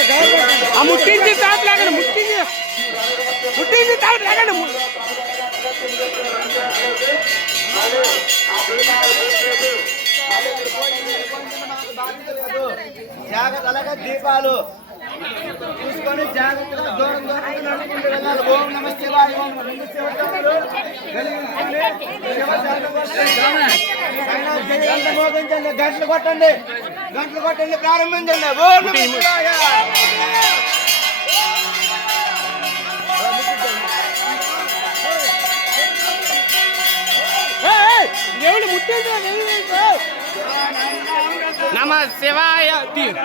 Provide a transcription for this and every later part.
ఆ ముట్టించి తాత లేకండి ముట్టించి ముట్టించి తాత లేకండి జాగ్రత్తగా దీపాలు. చూసుకొని జాగ్రత్తగా దూరం దూరం నడుచుకుంటూ వెళ్ళాలి ఓం నమ శివాయ ఓం రెండు శివతములు గంటలు కొట్టండి గంటలు కొట్టండి ప్రారంభించండి ఓం నమ శివాయ దేవుడు ముట్టించి నమ శివాయ తీరు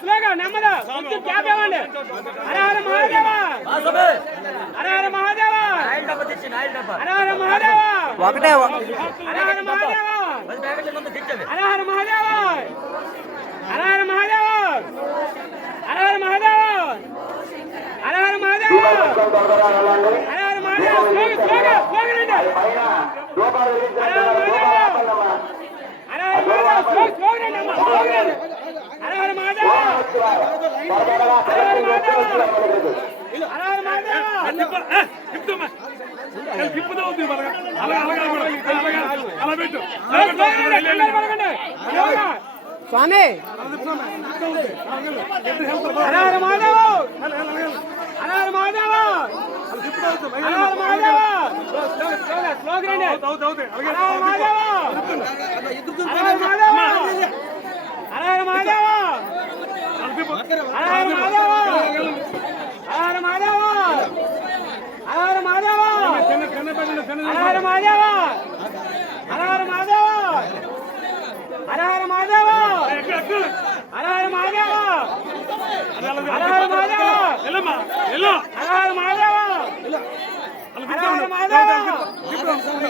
స్లోగా నెమ్మద కొంచెం గ్యాప్ ఇవ్వండి హరహర మహాదేవా హరహర మహాదేవా హరహర మహాదేవా ఒకటే హరహర మహాదేవా హరహర మహాదేవా హరహర మహాదేవా హరహర మహాదేవా హరహర మహాదేవా హరహర మహాదేవా స్లోగా స్లోగా స్లోగా రండి హరహర మహాదేవా హరహర మహాదేవా స్లోగా స్లోగా రండి అమ్మా స్లోగా రండి స్వామి. అనారు మాధవ.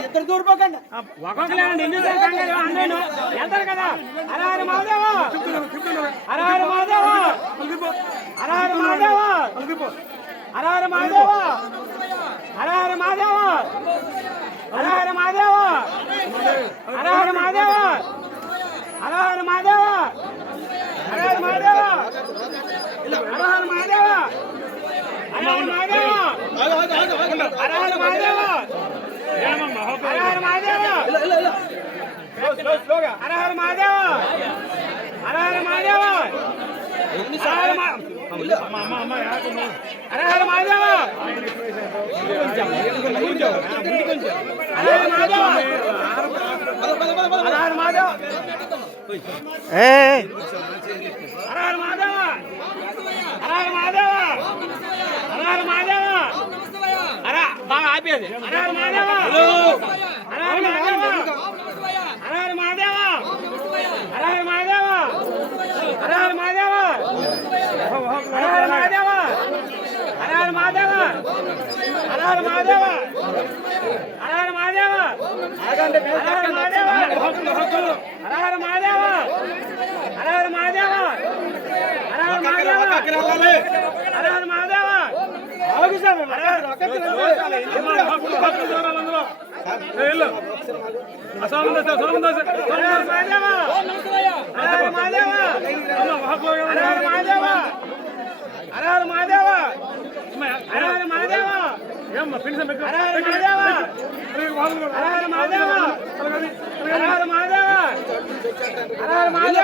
ఇద్దరు దూరిపోకండి వెళ్తారు కదా హర హర మహాదేవ హర హర మహాదేవ హర హర మహాదేవ హర హర మహాదేవ హర హర మహాదేవ హర హర మహాదేవ हर हर महादेव హర హర మహాదేవ హర హర బాగా ఆపేది హర హర మహాదేవ హర హర మహాదేవ హర హర మహాదేవ హర హర మహాదేవ హర హర మహాదేవ హర హర మహాదేవ హర హర మహాదేవ హర హర మహాదేవ అరారు మాదేవా అరారు మాదేవా ఏమ్మా పిలిసం పెట్టుకో అరారు మాదేవా అరారు మాదేవా అరారు మాదేవా అరారు మాదేవా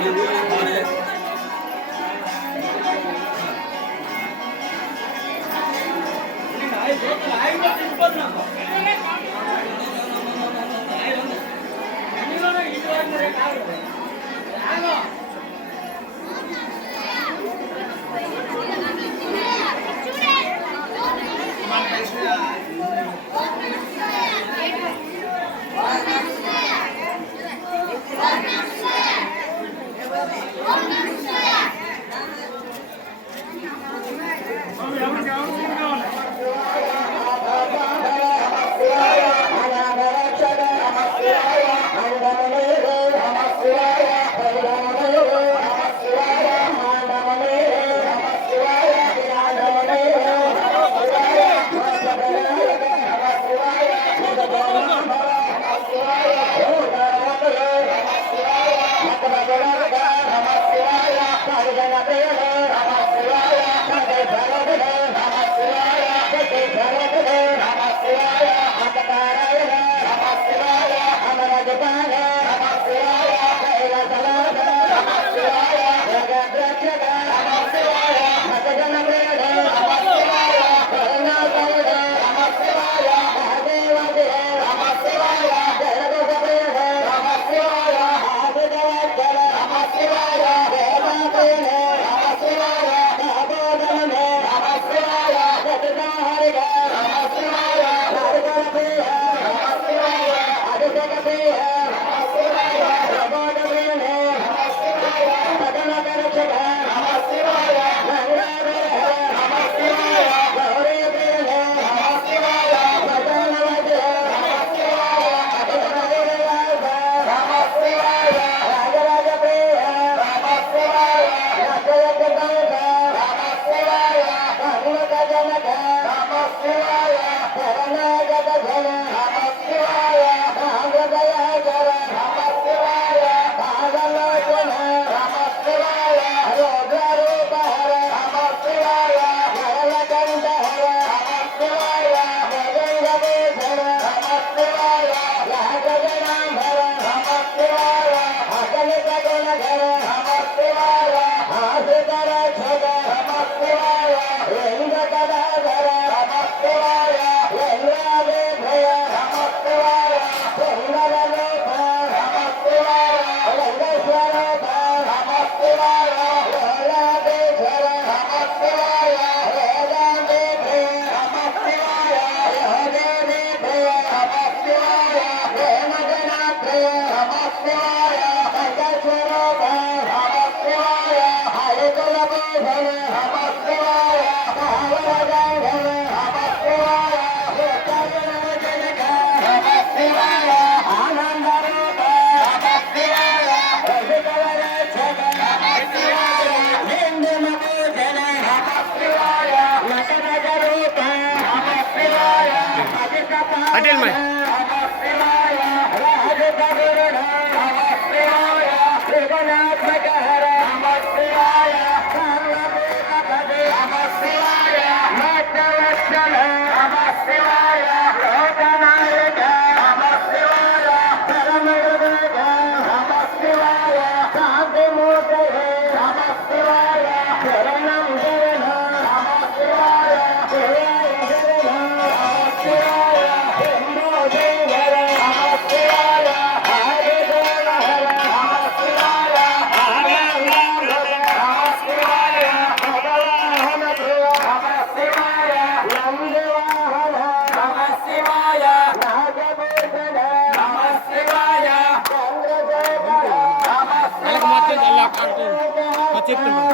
Hallelujah. హర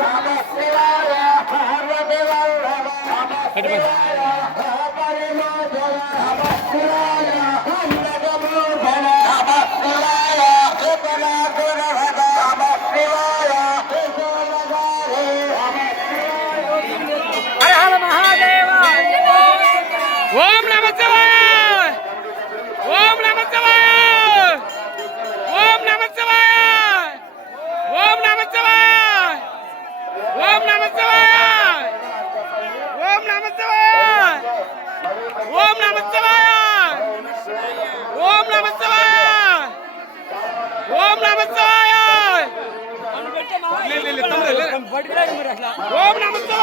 ఓం నమస్తే